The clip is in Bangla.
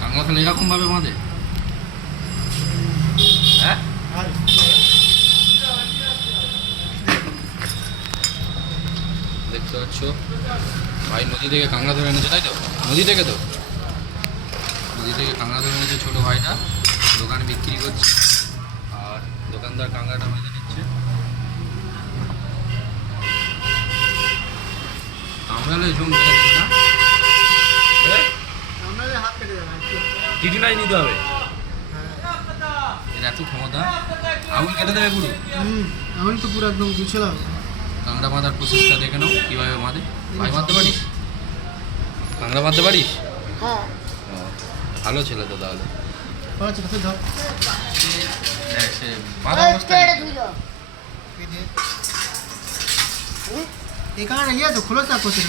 কাঁকড়া তাহলে এরকম ভাবে বাঁধে? হ্যাঁ, দেখতে পাচ্ছ ভাই নদী থেকে কাঁকড়া ধরে এনেছে, তাই তো? নদী থেকে কাঁকড়া ধরে এনেছে ছোটো ভাইটা, দোকানে বিক্রি করছে আর দোকানদার কাঁকড়াটা বেঁধে নিচ্ছে। কামড়ালে জুম বেঁধে দিন না, টিটি নাই নিতে হবে। এর এত ক্ষমতা, আগুন কেটে দেবে পুরো। আগুন তো পুরো একদম গুছলাম। কাঁকড়া বাঁধার প্রসেসটা দেখে নাও কীভাবে বাঁধে। ভাই বাঁধতে পারিস? কাঁকড়া বাঁধতে পারিস? হ্যাঁ, ও, ভালো ছেলে তো তাহলে। আচ্ছা ধর দেখ সে বাঁধা অবস্থায় এই কারণে ইয়ে তো খোলো চা করছে।